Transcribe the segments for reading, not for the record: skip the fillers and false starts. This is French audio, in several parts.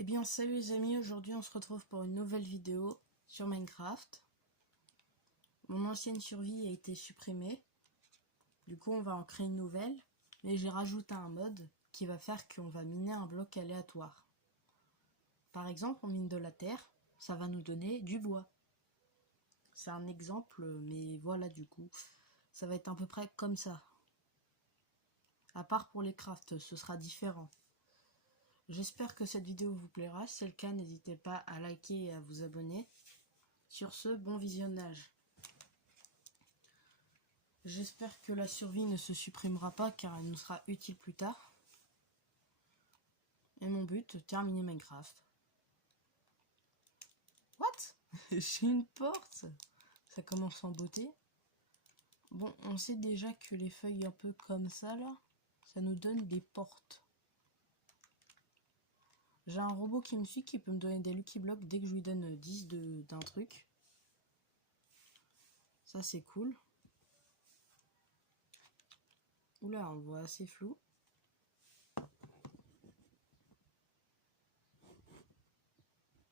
Eh bien salut les amis, aujourd'hui on se retrouve pour une nouvelle vidéo sur Minecraft. Mon ancienne survie a été supprimée, du coup on va en créer une nouvelle, mais j'ai rajouté un mode qui va faire qu'on va miner un bloc aléatoire. Par exemple on mine de la terre, ça va nous donner du bois. C'est un exemple, mais voilà, du coup ça va être à peu près comme ça. À part pour les crafts, ce sera différent. J'espère que cette vidéo vous plaira. Si c'est le cas, n'hésitez pas à liker et à vous abonner. Sur ce, bon visionnage. J'espère que la survie ne se supprimera pas car elle nous sera utile plus tard. Et mon but, terminer Minecraft. What? J'ai une porte. Ça commence en beauté. Bon, on sait déjà que les feuilles un peu comme ça là, ça nous donne des portes. J'ai un robot qui me suit qui peut me donner des Lucky Blocks dès que je lui donne 10 d'un truc. Ça c'est cool. Oula, on voit assez flou.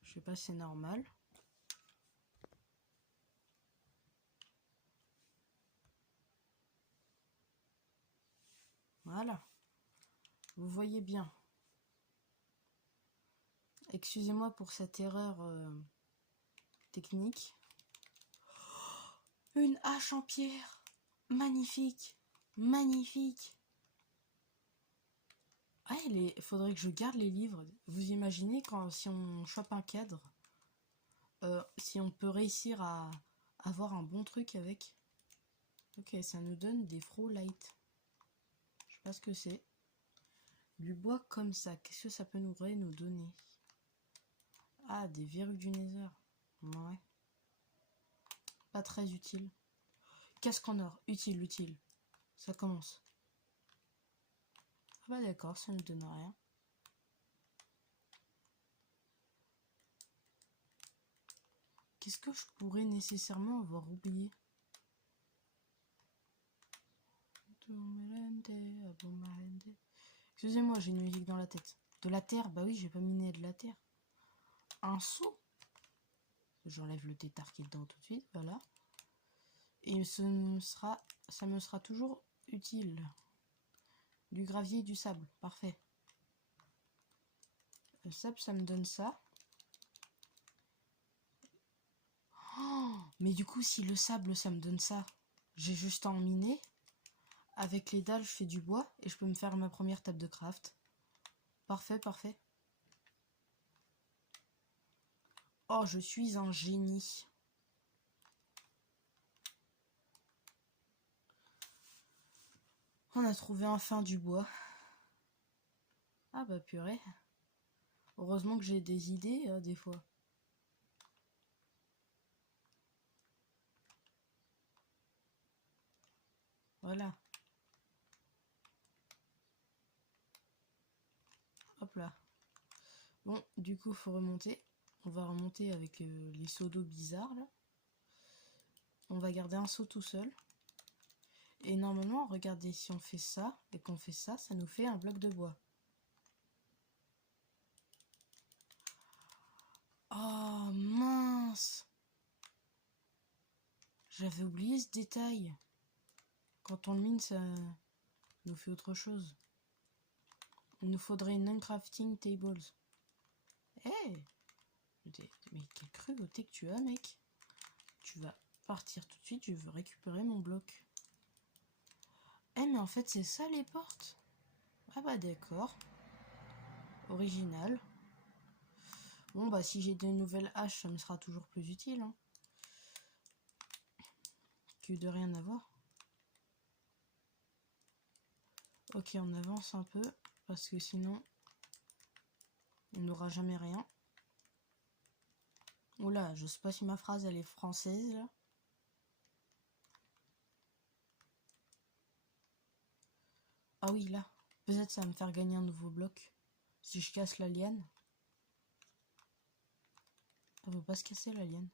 Je sais pas si c'est normal. Voilà. Vous voyez bien. Excusez-moi pour cette erreur technique. Une hache en pierre. Magnifique. Magnifique. Ah, il faudrait que je garde les livres. Vous imaginez si on chope un cadre, si on peut réussir à avoir un bon truc avec. Ok, ça nous donne des Frolight. Je sais pas ce que c'est. Du bois comme ça, qu'est-ce que ça peut nous donner? Ah, des verrues du Nether. Ouais. Pas très utile. Casque en or, utile, utile. Ça commence. Ah bah d'accord, ça ne donne rien. Qu'est-ce que je pourrais nécessairement avoir oublié? Excusez-moi, j'ai une musique dans la tête. De la terre? Bah oui, j'ai pas miné de la terre. Un seau? J'enlève le tétard qui est dedans tout de suite, voilà. Et ça me sera toujours utile. Du gravier et du sable, parfait. Le sable, ça me donne ça. Oh, mais du coup, si le sable, ça me donne ça, j'ai juste à en miner. Avec les dalles, je fais du bois et je peux me faire ma première table de craft. Parfait, parfait. Oh, je suis un génie. On a trouvé enfin du bois. Ah bah purée. Heureusement que j'ai des idées, des fois. Voilà. Hop là. Bon, du coup, faut remonter. On va remonter avec les seaux d'eau bizarres, là. On va garder un seau tout seul. Et normalement, regardez, si on fait ça, et qu'on fait ça, ça nous fait un bloc de bois. Oh, mince! J'avais oublié ce détail. Quand on le mine, ça nous fait autre chose. Il nous faudrait une uncrafting tables. Hey! Mais quelle cruauté que tu as, mec! Tu vas partir tout de suite, je veux récupérer mon bloc. Eh, mais en fait, c'est ça les portes? Ah bah d'accord. Original. Bon bah si j'ai des nouvelles haches, ça me sera toujours plus utile. Hein. Que de rien avoir. Ok, on avance un peu, parce que sinon, on n'aura jamais rien. Oula, je sais pas si ma phrase elle est française là. Ah oui, là. Peut-être ça va me faire gagner un nouveau bloc. Si je casse la liane. Elle veut pas se casser la liane.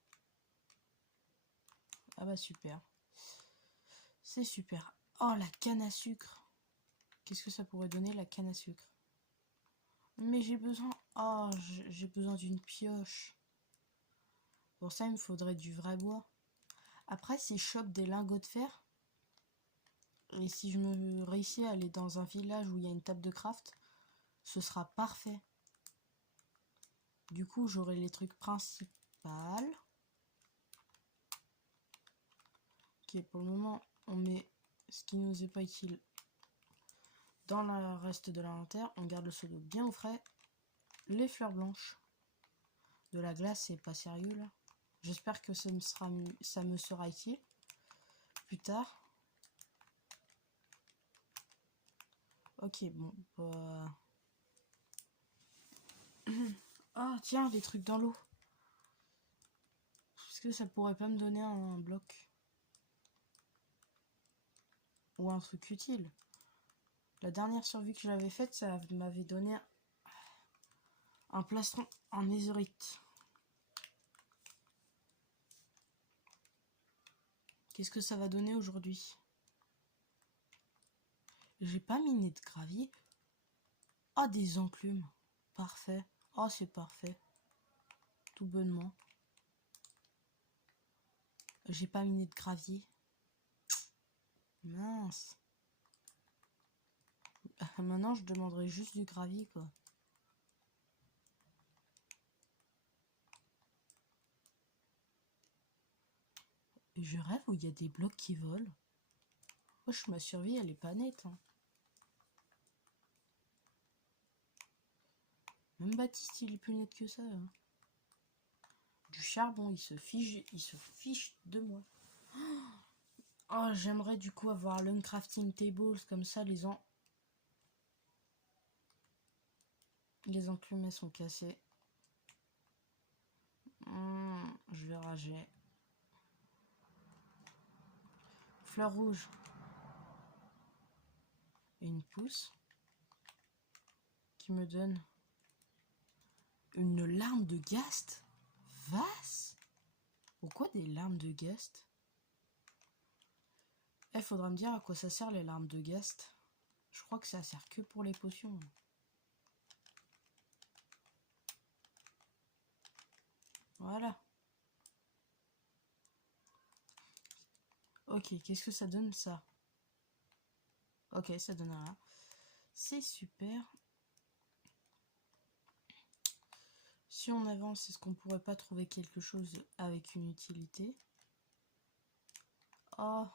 Ah bah super. C'est super. Oh, la canne à sucre. Qu'est-ce que ça pourrait donner la canne à sucre? Mais j'ai besoin Oh, j'ai besoin d'une pioche. Pour ça, il me faudrait du vrai bois. Après, si je chope des lingots de fer, et si je me réussis à aller dans un village où il y a une table de craft, ce sera parfait. Du coup, j'aurai les trucs principaux. Ok, pour le moment, on met ce qui nous est pas utile dans le reste de l'inventaire. On garde le pseudo bien au frais. Les fleurs blanches. De la glace, c'est pas sérieux là. J'espère que ça me sera utile plus tard. Ok, bon. Ah, tiens, des trucs dans l'eau. Est-ce que ça pourrait pas me donner un bloc? Ou un truc utile? La dernière survie que j'avais faite, ça m'avait donné un plastron en netherite. Qu'est-ce que ça va donner aujourd'hui? J'ai pas miné de gravier. Ah, des enclumes. Parfait. Oh, c'est parfait. Tout bonnement. J'ai pas miné de gravier. Mince. Maintenant, je demanderai juste du gravier, quoi. Et je rêve où il y a des blocs qui volent. Wesh, ma survie, elle est pas nette. Hein. Même Baptiste, il est plus net que ça. Hein. Du charbon, il se fiche de moi. Oh, j'aimerais du coup avoir l'uncrafting tables, comme ça les enclumes sont cassées. Je vais rager. Fleur rouge. Et une pousse. Qui me donne une larme de ghast. Vaste. Pourquoi des larmes de ghast? Faudra me dire à quoi ça sert les larmes de ghast. Je crois que ça sert que pour les potions. Voilà. Ok, qu'est-ce que ça donne ça? Ok, ça donne rien. C'est super. Si on avance, est-ce qu'on pourrait pas trouver quelque chose avec une utilité? Oh,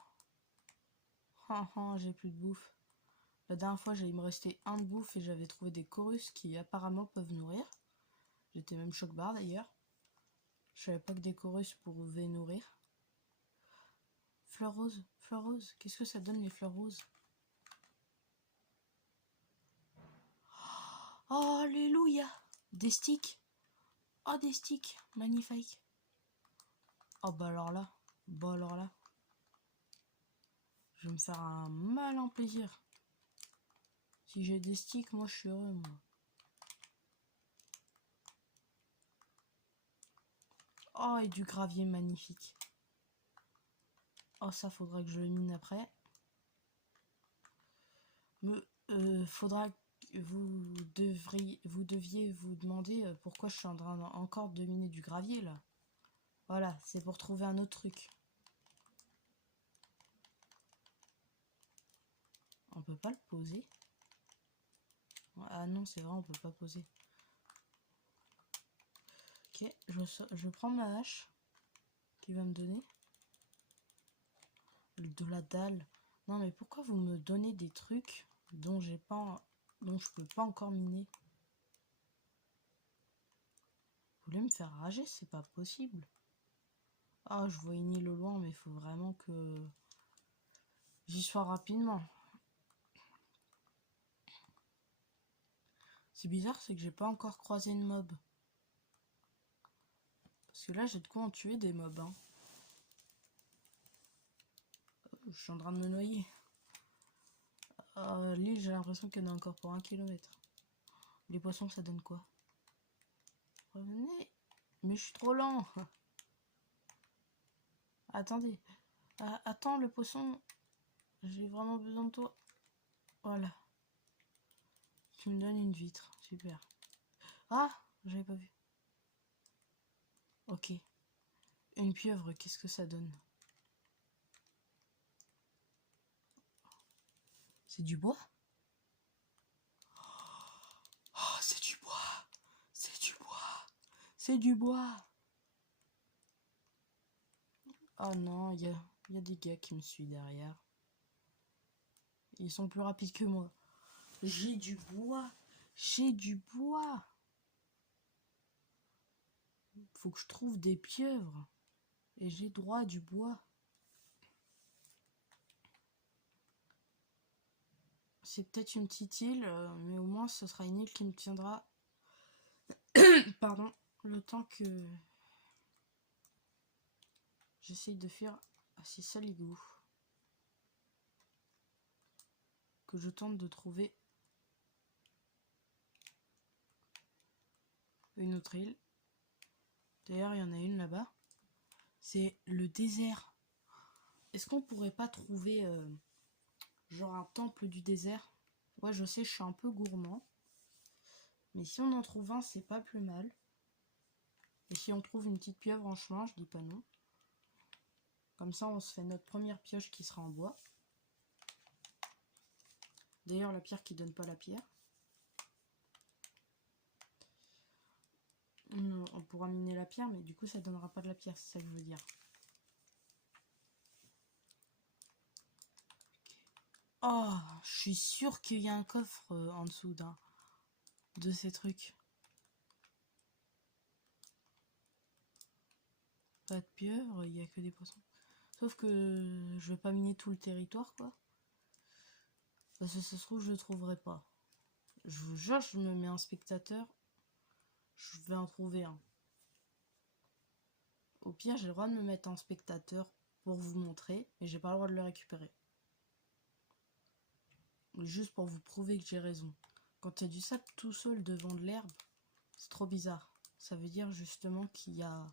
j'ai plus de bouffe. La dernière fois, il me restait un de bouffe et j'avais trouvé des chorus qui apparemment peuvent nourrir. J'étais même choc-barre d'ailleurs. Je savais pas que des chorus pouvaient nourrir. Fleurs roses, fleurs roses. Qu'est-ce que ça donne les fleurs roses? Oh, alléluia! Des sticks. Oh, des sticks. Magnifique. Oh, bah alors là. Bah alors là. Je vais me faire un malin plaisir. Si j'ai des sticks, moi je suis heureux, moi. Oh, et du gravier magnifique. Oh, ça faudra que je le mine après. Faudra que vous deviez vous demander pourquoi je suis en train encore de miner du gravier là. Voilà, c'est pour trouver un autre truc. On peut pas le poser. Ah non, c'est vrai, on peut pas poser. Ok, je prends ma hache qui va me donner de la dalle. Non mais pourquoi vous me donnez des trucs dont je peux pas encore miner? Vous voulez me faire rager? C'est pas possible. Ah, je vois une île au loin, mais il faut vraiment que j'y sois rapidement. C'est bizarre, c'est que j'ai pas encore croisé une mob. Parce que là, j'ai de quoi en tuer des mobs. Hein. Je suis en train de me noyer. L'île, j'ai l'impression qu'il y en a encore pour 1 kilomètre. Les poissons, ça donne quoi? Revenez. Mais je suis trop lent. Attendez. Attends, le poisson. J'ai vraiment besoin de toi. Voilà. Tu me donnes une vitre. Super. Ah, j'avais pas vu. Ok. Une pieuvre, qu'est-ce que ça donne? C'est du bois? Oh, c'est du bois. C'est du bois. C'est du bois. Oh non, y a des gars qui me suivent derrière. Ils sont plus rapides que moi. J'ai du bois. J'ai du bois. Faut que je trouve des pieuvres. Et j'ai droit à du bois. C'est peut-être une petite île, mais au moins ce sera une île qui me tiendra pardon, le temps que j'essaye de faire à ces saligots. Que je tente de trouver une autre île. D'ailleurs, il y en a une là-bas. C'est le désert. Est-ce qu'on pourrait pas trouver genre un temple du désert? Ouais, je sais, je suis un peu gourmand. Mais si on en trouve un, c'est pas plus mal. Et si on trouve une petite pieuvre en chemin, je dis pas non. Comme ça, on se fait notre première pioche qui sera en bois. D'ailleurs, la pierre qui donne pas la pierre. On pourra miner la pierre, mais du coup, ça donnera pas de la pierre, c'est ça que je veux dire. Oh, je suis sûre qu'il y a un coffre en dessous de ces trucs. Pas de pieuvre, il y a que des poissons. Sauf que je vais pas miner tout le territoire, quoi. Parce que ça se trouve, je le trouverai pas. Je vous jure, je me mets un spectateur. Je vais en trouver un. Au pire, j'ai le droit de me mettre en spectateur pour vous montrer, mais j'ai pas le droit de le récupérer. Juste pour vous prouver que j'ai raison. Quand il y a du sable tout seul devant de l'herbe, c'est trop bizarre. Ça veut dire justement qu'il y a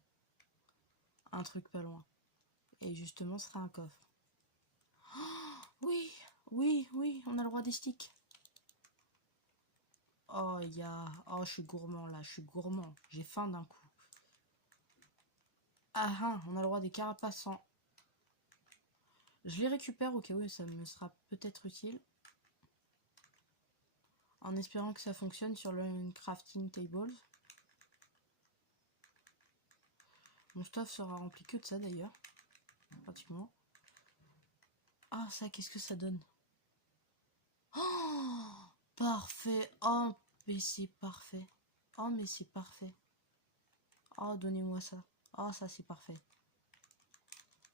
un truc pas loin. Et justement, ce sera un coffre. Oh, oui, oui, oui, on a le droit des sticks. Oh, il y a... Oh, je suis gourmand là, je suis gourmand. J'ai faim d'un coup. Ah, ah, on a le droit des carapaces en... Je les récupère au cas où ça me sera peut-être utile. En espérant que ça fonctionne sur le crafting table. Mon stuff sera rempli que de ça d'ailleurs. Pratiquement. Ah, ça, qu'est-ce que ça donne? Oh, parfait. Oh, mais c'est parfait. Oh, mais c'est parfait. Oh, donnez-moi ça. Oh, ça, c'est parfait.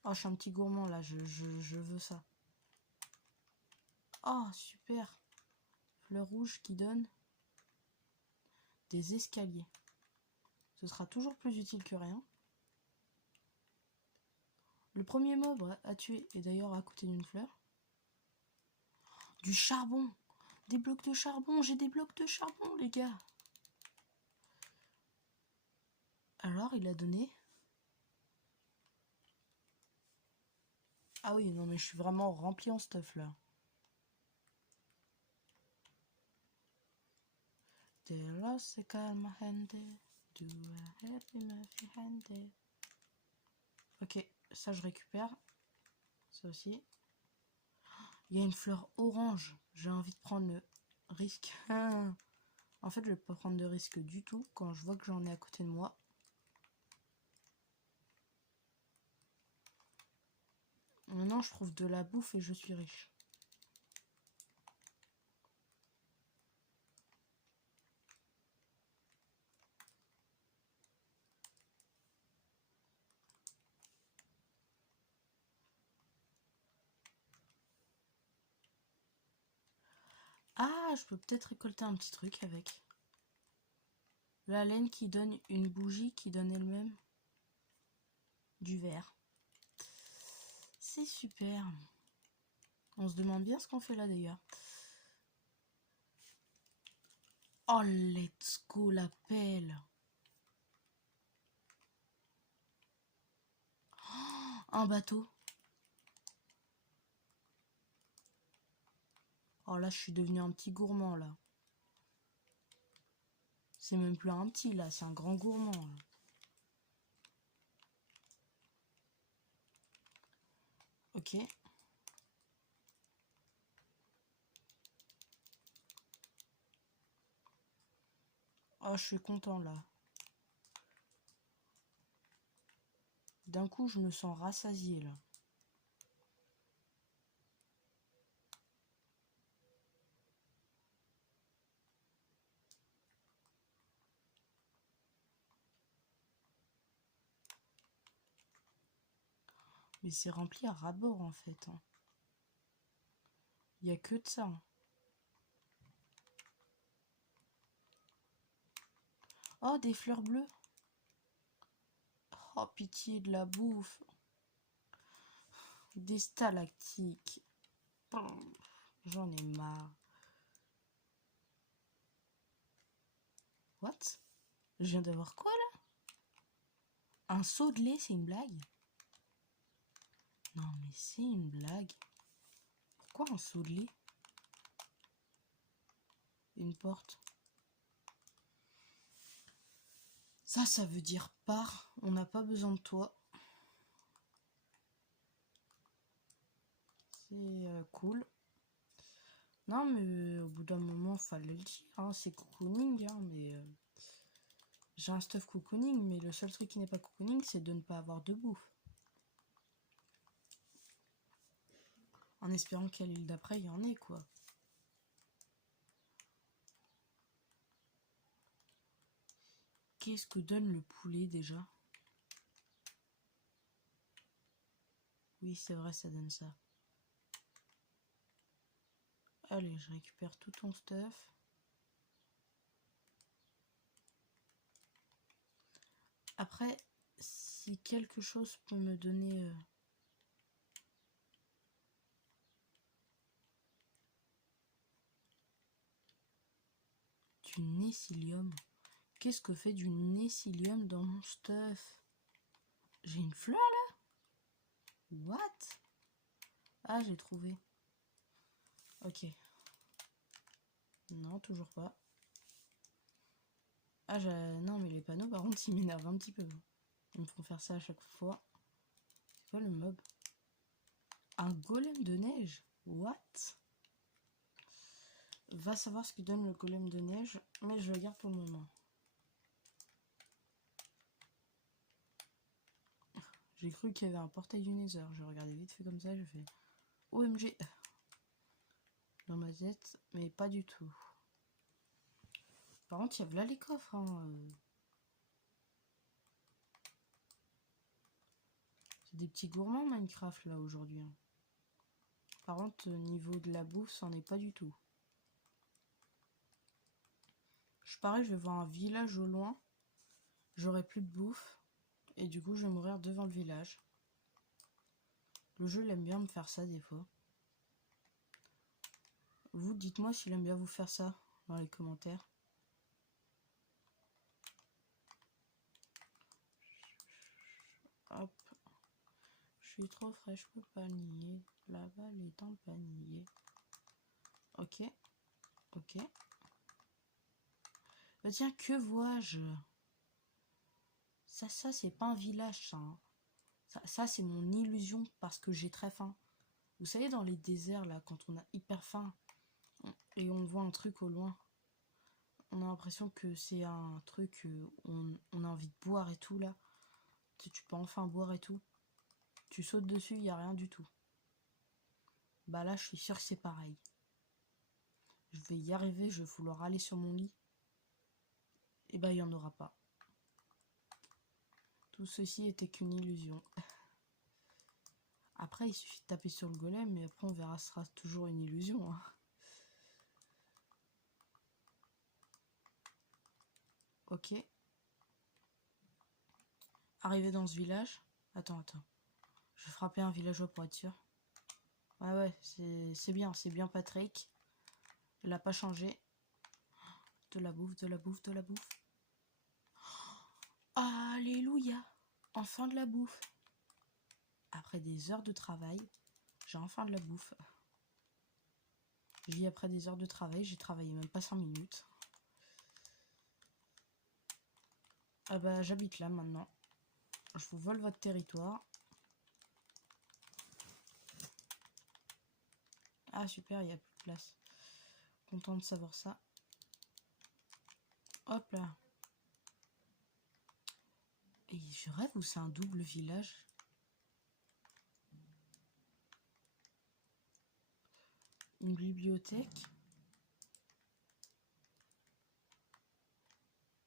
Oh, je suis un petit gourmand là. Je veux ça. Oh, super. Fleur rouge qui donne des escaliers. Ce sera toujours plus utile que rien. Le premier mob à tuer est d'ailleurs à côté d'une fleur. Du charbon. Des blocs de charbon. J'ai des blocs de charbon, les gars. Alors, il a donné... Ah oui, non, mais je suis vraiment rempli en stuff, là. Ok, ça je récupère. Ça aussi. Il y a une fleur orange. J'ai envie de prendre le risque. En fait, je vais pas prendre de risque du tout quand je vois que j'en ai à côté de moi. Maintenant, je trouve de la bouffe et je suis riche. Ah, je peux peut-être récolter un petit truc avec. La laine qui donne une bougie qui donne elle-même du verre. C'est super. On se demande bien ce qu'on fait là d'ailleurs. Oh, let's go la pelle. Oh, un bateau. Oh là, je suis devenu un petit gourmand là. C'est même plus un petit là, c'est un grand gourmand là. Ok. Oh, je suis content là. D'un coup, je me sens rassasié là. Mais c'est rempli à ras-bord en fait. Hein. Il n'y a que de ça. Hein. Oh, des fleurs bleues. Oh, pitié, de la bouffe. Des stalactiques. J'en ai marre. What? Je viens d'avoir quoi là? Un seau de lait, c'est une blague? Non mais c'est une blague. Pourquoi un seau de lait? Une porte. Ça veut dire pars. On n'a pas besoin de toi. C'est cool. Non mais au bout d'un moment, fallait le dire. Hein, c'est cocooning, hein, mais... j'ai un stuff cocooning, mais le seul truc qui n'est pas cocooning, c'est de ne pas avoir de bouffe. En espérant qu'à l'île d'après, il y en ait, quoi. Qu'est-ce que donne le poulet, déjà? Oui, c'est vrai, ça donne ça. Allez, je récupère tout ton stuff. Après, si quelque chose peut me donner... du nécilium. Qu'est-ce que fait du nécilium dans mon stuff? J'ai une fleur là? What? Ah, j'ai trouvé. Ok. Non, toujours pas. Ah, non, mais les panneaux, par contre, ils m'énervent un petit peu. Ils me font faire ça à chaque fois. C'est quoi le mob? Un golem de neige? What? Va savoir ce que donne le golem de neige, mais je le garde pour le moment. J'ai cru qu'il y avait un portail du Nether. J'ai regardé vite fait comme ça, j'ai fait OMG dans ma tête, mais pas du tout. Par contre, il y a là les coffres. Hein. C'est des petits gourmands Minecraft là aujourd'hui. Hein. Par contre, niveau de la bouffe, c'en est pas du tout. Je parie, je vais voir un village au loin. J'aurai plus de bouffe. Et du coup, je vais mourir devant le village. Le jeu, il aime bien me faire ça des fois. Vous, dites-moi s'il aime bien vous faire ça dans les commentaires. Hop. Je suis trop frais, je peux pas nier. La balle est en panier. Ok. Ok. Bah tiens, que vois-je? Ça c'est pas un village, ça. Hein. Ça c'est mon illusion parce que j'ai très faim. Vous savez, dans les déserts, là, quand on a hyper faim et on voit un truc au loin, on a l'impression que c'est un truc, on a envie de boire et tout, là. Tu peux enfin boire et tout. Tu sautes dessus, il n'y a rien du tout. Bah là, je suis sûre que c'est pareil. Je vais y arriver, je vais vouloir aller sur mon lit. Et bah, il n'y en aura pas. Tout ceci était qu'une illusion. Après, il suffit de taper sur le golem, mais après, on verra, ce sera toujours une illusion. Hein. Ok. Arrivé dans ce village. Attends. Je vais frapper un villageois pour être sûr. Ouais, c'est bien Patrick. Elle n'a pas changé. De la bouffe. Alléluia. Enfin de la bouffe. Après des heures de travail, j'ai enfin de la bouffe. Je vis après des heures de travail, j'ai travaillé même pas 5 minutes. Ah bah j'habite là maintenant. Je vous vole votre territoire. Ah super, il n'y a plus de place. Content de savoir ça. Hop là. Et je rêve ou c'est un double village? Une bibliothèque.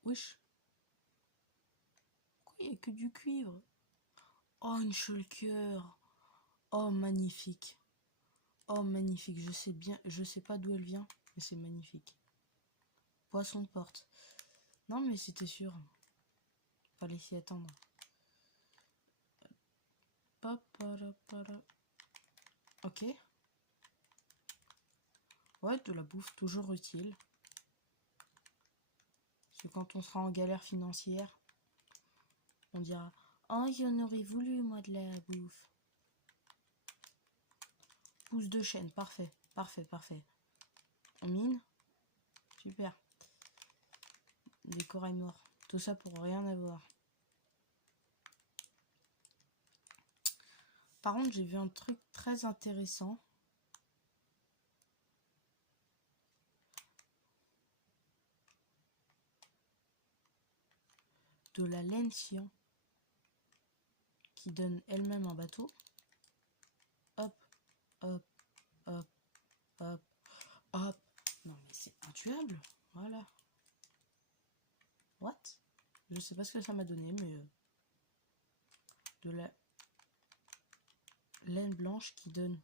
Wesh. Pourquoi il n'y a que du cuivre? Oh, une shulker. Oh, magnifique. Oh, magnifique. Je sais bien, je sais pas d'où elle vient, mais c'est magnifique. Poisson de porte. Non, mais c'était sûr. Fallait s'y attendre. Ok. Ouais, de la bouffe toujours utile. Parce que quand on sera en galère financière, on dira « Oh, j'en aurais voulu, moi, de la bouffe. » Pouce de chêne, parfait, parfait, parfait. On mine. Super. Des corails morts. Tout ça pour rien avoir. Par contre, j'ai vu un truc très intéressant. De la laine cyan. Qui donne elle-même un bateau. Hop, hop, hop, hop, hop. Non mais c'est intuable. Voilà. What? Je sais pas ce que ça m'a donné, mais... de la laine blanche qui donne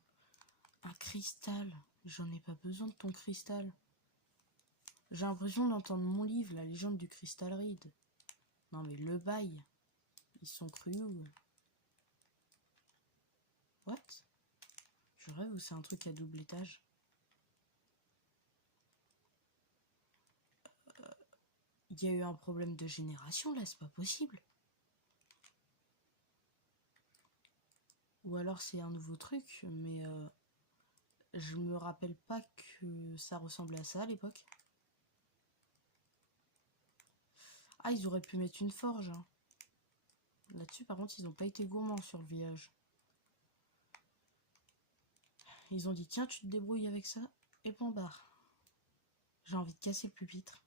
un cristal. J'en ai pas besoin de ton cristal. J'ai l'impression d'entendre mon livre, La légende du cristal ride. Non mais le bail. Ils sont crus ou... What? Je rêve ou c'est un truc à double étage? Il y a eu un problème de génération là, c'est pas possible. Ou alors c'est un nouveau truc, mais je me rappelle pas que ça ressemblait à ça à l'époque. Ah, ils auraient pu mettre une forge. Hein. Là-dessus, par contre, ils ont pas été gourmands sur le village. Ils ont dit, tiens, tu te débrouilles avec ça, et point barre. J'ai envie de casser le pupitre.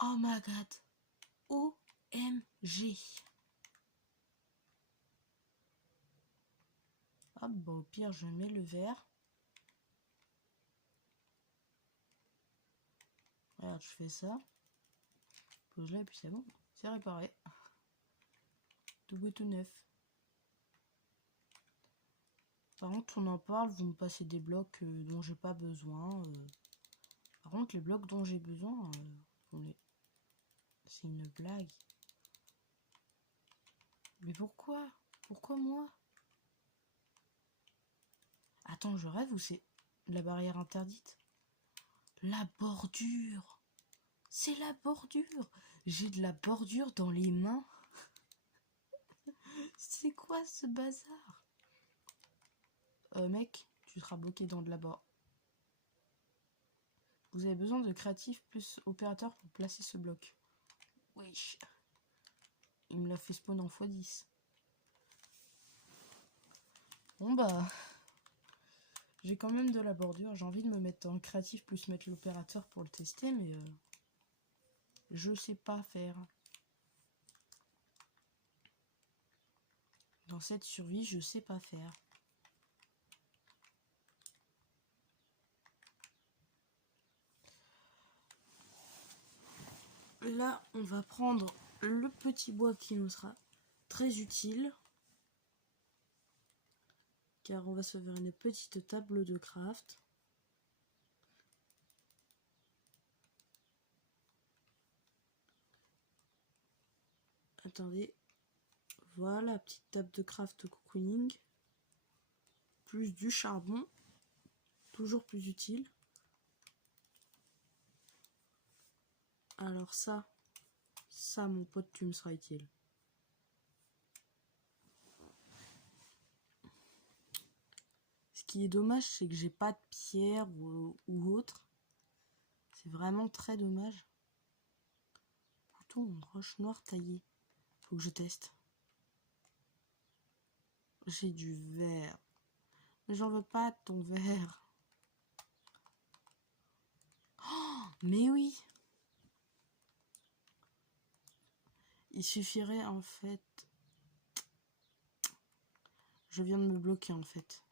Oh my god. OMG. Hop, bon, au pire, je mets le verre. Regarde, je fais ça. Pose là et puis c'est bon. C'est réparé. Tout beau tout neuf. Par contre, on en parle, vous me passez des blocs dont j'ai pas besoin. Par contre, les blocs dont j'ai besoin, c'est une blague. Mais pourquoi? Pourquoi moi? Attends, je rêve ou c'est la barrière interdite? La bordure! C'est la bordure! J'ai de la bordure dans les mains. C'est quoi ce bazar? Mec, tu seras bloqué dans de là-bas. Vous avez besoin de créatif plus opérateur pour placer ce bloc. Wesh. Il me l'a fait spawn en x10. Bon bah... J'ai quand même de la bordure. J'ai envie de me mettre en créatif plus mettre l'opérateur pour le tester, mais... je sais pas faire. Dans cette survie, je sais pas faire. Là, on va prendre le petit bois qui nous sera très utile. Car on va se faire une petite table de craft. Attendez. Voilà, petite table de craft cocooning. Plus du charbon. Toujours plus utile. Alors ça mon pote, tu me seras utile. Ce qui est dommage, c'est que j'ai pas de pierre ou autre. C'est vraiment très dommage. béton, roche noire taillée. Faut que je teste. J'ai du verre. Mais j'en veux pas de ton verre. Oh, mais oui. Il suffirait en fait... Je viens de me bloquer en fait.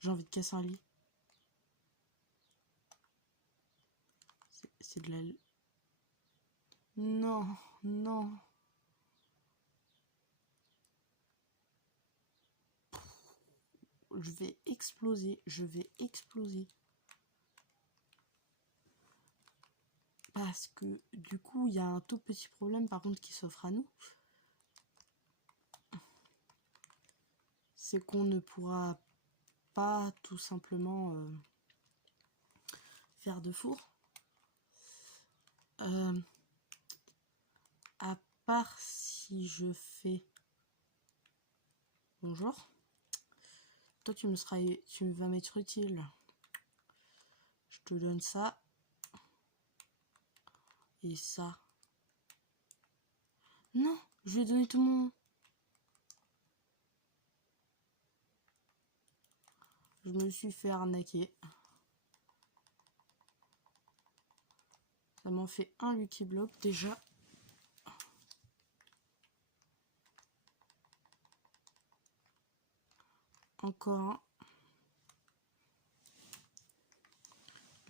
J'ai envie de casser un lit. C'est de la... Non, non. Je vais exploser, je vais exploser. Parce que du coup, il y a un tout petit problème par contre qui s'offre à nous. C'est qu'on ne pourra pas tout simplement faire de four. À part si je fais... Bonjour. Toi, tu vas m'être utile. Je te donne ça. Et ça. Non, je vais donner tout mon... Je me suis fait arnaquer. Ça m'en fait un Lucky Block déjà. Encore un.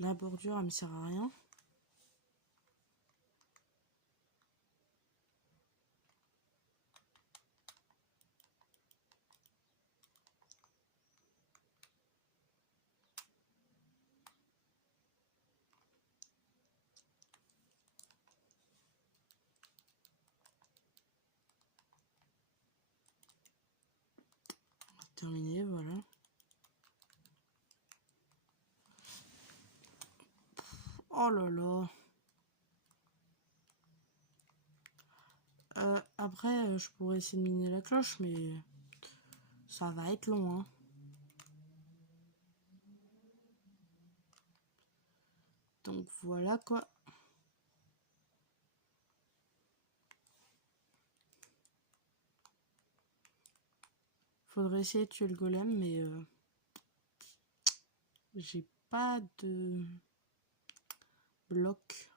La bordure, elle me sert à rien. Terminé, voilà. Oh là là. Après, je pourrais essayer de miner la cloche, mais ça va être long, hein. Donc voilà quoi. Faudrait essayer de tuer le golem, mais j'ai pas de bloc.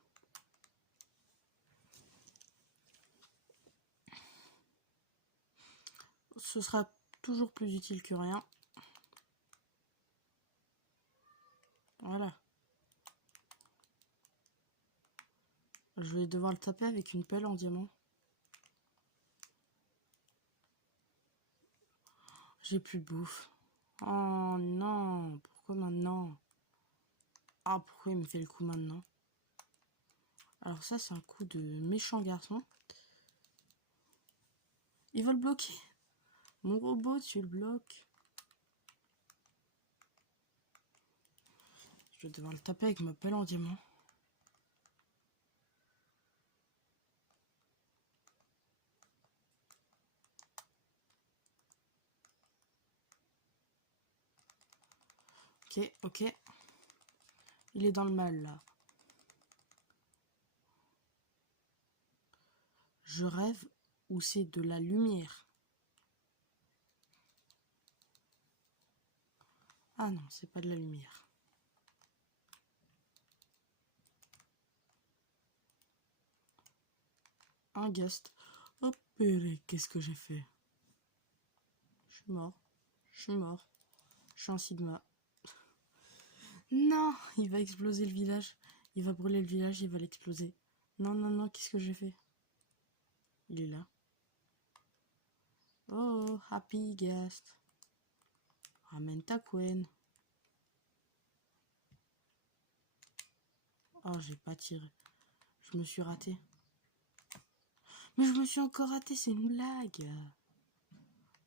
Ce sera toujours plus utile que rien. Voilà. Je vais devoir le taper avec une pelle en diamant. J'ai plus de bouffe. Oh non, pourquoi maintenant? Ah, pourquoi il me fait le coup maintenant? Alors ça, c'est un coup de méchant garçon. Il va le bloquer. Mon robot, tu le bloques. Je vais devoir le taper avec ma pelle en diamant. Ok, ok. Il est dans le mal, là. Je rêve où c'est de la lumière. Ah non, c'est pas de la lumière. Un ghost. Oh purée, qu'est-ce que j'ai fait? Je suis mort. Je suis mort. Je suis un Sigma. Non, il va exploser le village. Il va brûler le village, il va l'exploser. Non, non, non, qu'est-ce que j'ai fait? Il est là. Oh, happy guest. Ramène ta queen. Oh, j'ai pas tiré. Je me suis raté. Mais je me suis encore raté, c'est une blague.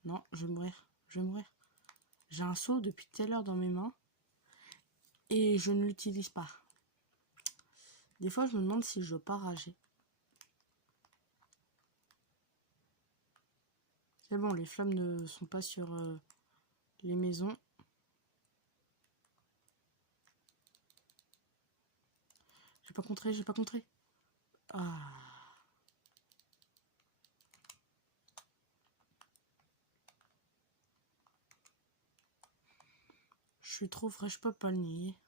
Non, je vais mourir. Je vais mourir. J'ai un seau depuis tout à l'heure dans mes mains. Et je ne l'utilise pas. Des fois, je me demande si je dois pas rager. C'est bon, les flammes ne sont pas sur les maisons. J'ai pas contré, j'ai pas contré. Ah. Je suis trop frais, je peux pas le nier.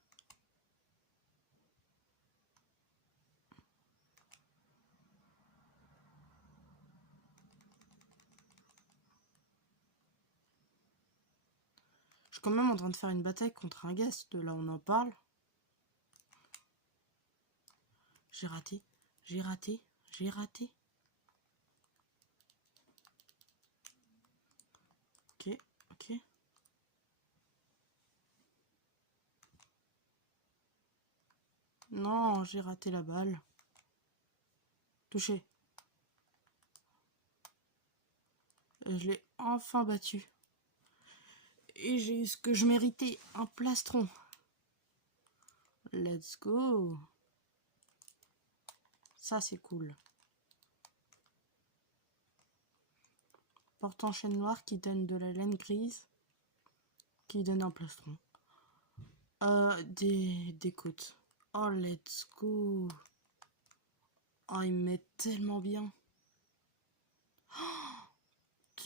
Je suis quand même en train de faire une bataille contre un guest, là on en parle. J'ai raté, j'ai raté, j'ai raté. Ok, ok. Non, j'ai raté la balle. Touché. Je l'ai enfin battu. Et j'ai eu ce que je méritais, un plastron. Let's go. Ça, c'est cool. Porte en chaîne noire qui donne de la laine grise. Qui donne un plastron. Des côtes. Oh, let's go. Oh, il me met tellement bien. Oh,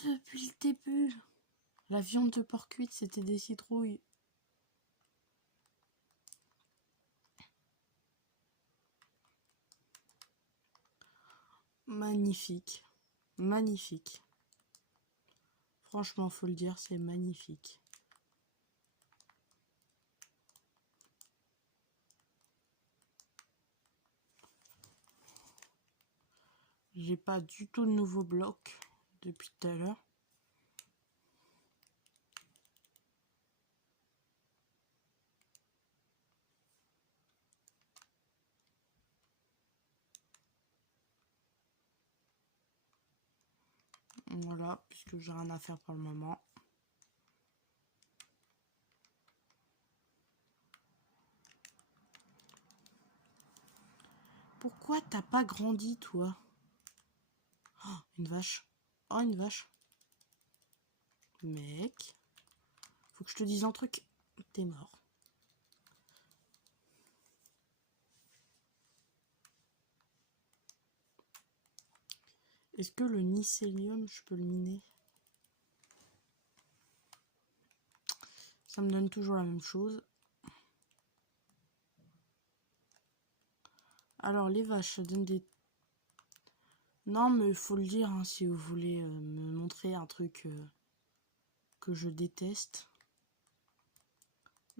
depuis le début. La viande de porc cuite, c'était des citrouilles. Magnifique. Magnifique. Franchement, faut le dire, c'est magnifique. J'ai pas du tout de nouveaux blocs depuis tout à l'heure. Voilà, puisque j'ai rien à faire pour le moment. Pourquoi t'as pas grandi, toi? Oh, une vache. Oh, une vache. Mec. Faut que je te dise un truc. T'es mort. Est-ce que le mycélium, je peux le miner? Ça me donne toujours la même chose. Alors, les vaches, ça donne des... Non, mais il faut le dire, hein, si vous voulez me montrer un truc que je déteste.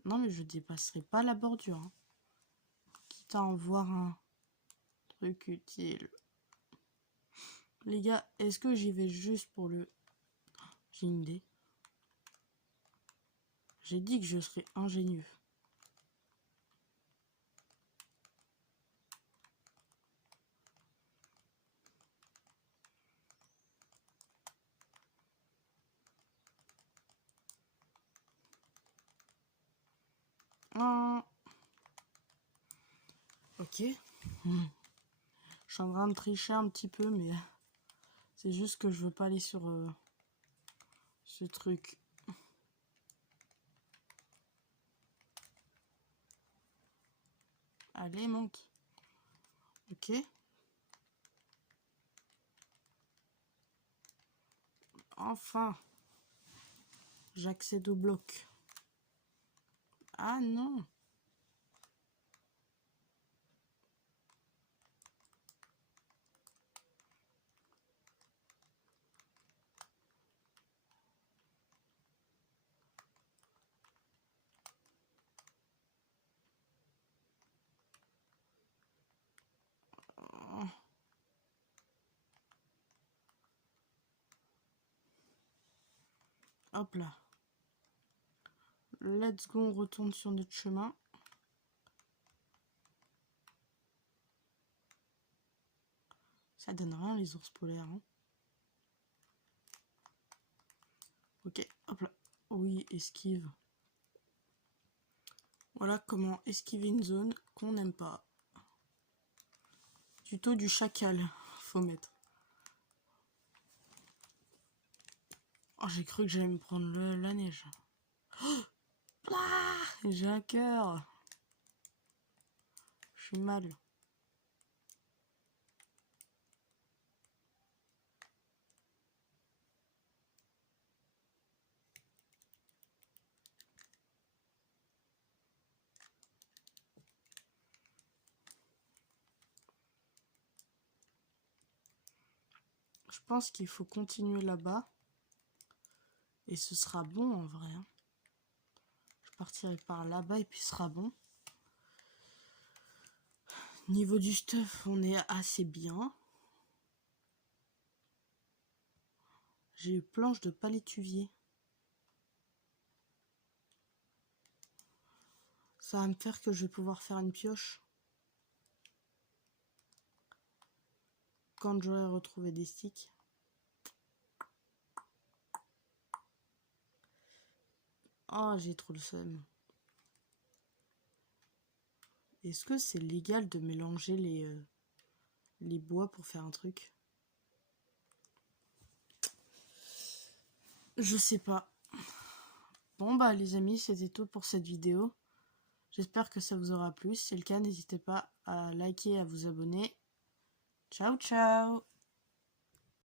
Non, mais je dépasserai pas la bordure. Hein. Quitte à en voir un truc utile. Les gars, est-ce que j'y vais juste pour le... J'ai une idée. J'ai dit que je serais ingénieux. Ah. Ok. Je suis en train de tricher un petit peu, mais c'est juste que je veux pas aller sur ce truc. Allez, monte. Ok. Enfin. J'accède au bloc. Ah non. Oh. Hop là. Let's go, on retourne sur notre chemin. Ça donne rien les ours polaires. Hein. Ok, hop là. Oui, esquive. Voilà comment esquiver une zone qu'on n'aime pas. Tuto du chacal, faut mettre. Oh, j'ai cru que j'allais me prendre la neige. Oh ah, j'ai un cœur. Je suis mal. Je pense qu'il faut continuer là-bas. Et ce sera bon en vrai. Hein. Je partirai par là-bas et puis ce sera bon. Niveau du stuff, on est assez bien. J'ai eu planche de palétuvier. Ça va me faire que je vais pouvoir faire une pioche. Quand j'aurai retrouvé des sticks. Oh, j'ai trop le seum. Est-ce que c'est légal de mélanger les bois pour faire un truc? Je sais pas. Bon bah les amis, c'était tout pour cette vidéo. J'espère que ça vous aura plu. Si c'est le cas, n'hésitez pas à liker et à vous abonner. Ciao ciao!